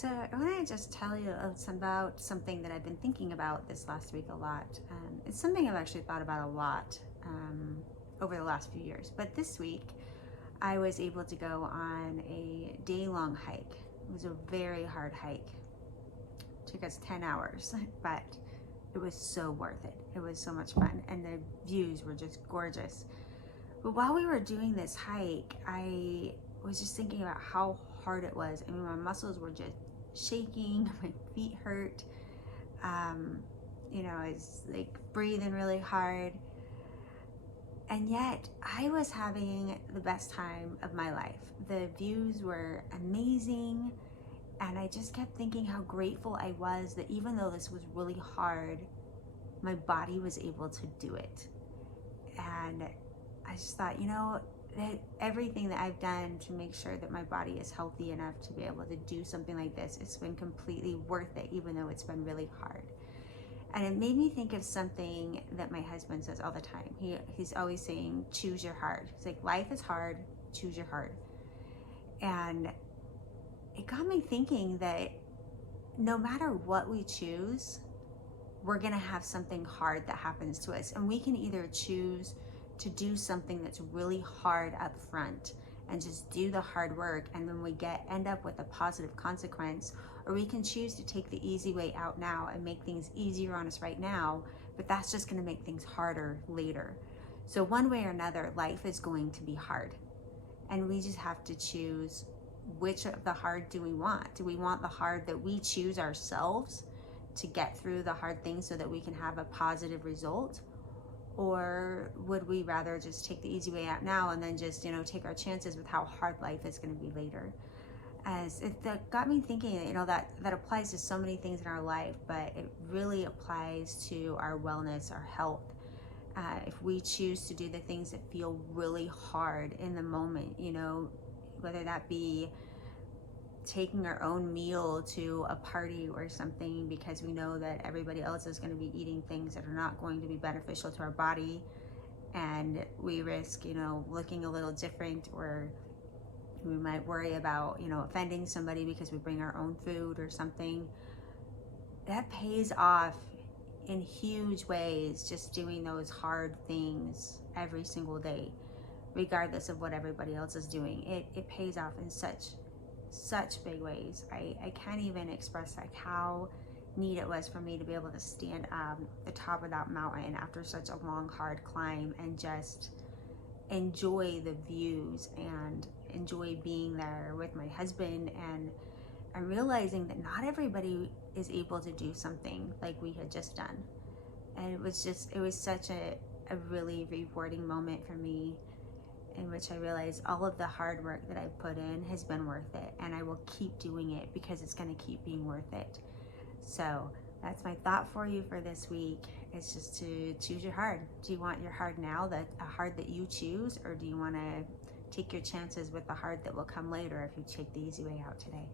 So I want to just tell you about something that I've been thinking about this last week a lot. It's something I've actually thought about a lot over the last few years. But this week, I was able to go on a day-long hike. It was a very hard hike. It took us 10 hours, but it was so worth it. It was so much fun, and the views were just gorgeous. But while we were doing this hike, I was just thinking about how hard it was. I mean, my muscles were just shaking, my feet hurt. Um, I was like breathing really hard. And yet, I was having the best time of my life. The views were amazing. And I just kept thinking how grateful I was that even though this was really hard, my body was able to do it. And I just thought, that everything that I've done to make sure that my body is healthy enough to be able to do something like this, it's been completely worth it, even though it's been really hard. And it made me think of something that my husband says all the time. He's always saying, choose your hard. He's like, life is hard, choose your hard. And it got me thinking that no matter what we choose, we're gonna have something hard that happens to us. And we can either choose to do something that's really hard up front and just do the hard work, and then we end up with a positive consequence, or we can choose to take the easy way out now and make things easier on us right now, but that's just going to make things harder later. So one way or another, life is going to be hard, and we just have to choose which of the hard do we want. Do we want the hard that we choose ourselves to get through the hard things so that we can have a positive result? Or would we rather just take the easy way out now and then just, take our chances with how hard life is going to be later? That got me thinking, that applies to so many things in our life, but it really applies to our wellness, our health. If we choose to do the things that feel really hard in the moment, whether that be taking our own meal to a party or something because we know that everybody else is going to be eating things that are not going to be beneficial to our body, and we risk looking a little different, or we might worry about offending somebody because we bring our own food or something. That pays off in huge ways, just doing those hard things every single day, regardless of what everybody else is doing. It pays off in such big ways. I can't even express like how neat it was for me to be able to stand the top of that mountain after such a long hard climb and just enjoy the views and enjoy being there with my husband. And I'm realizing that not everybody is able to do something like we had just done, and it was such a really rewarding moment for me, in which I realized all of the hard work that I've put in has been worth it, and I will keep doing it because it's going to keep being worth it. So that's my thought for you for this week. It's just to choose your hard. Do you want your hard now, a hard that you choose, or do you want to take your chances with the hard that will come later if you take the easy way out today?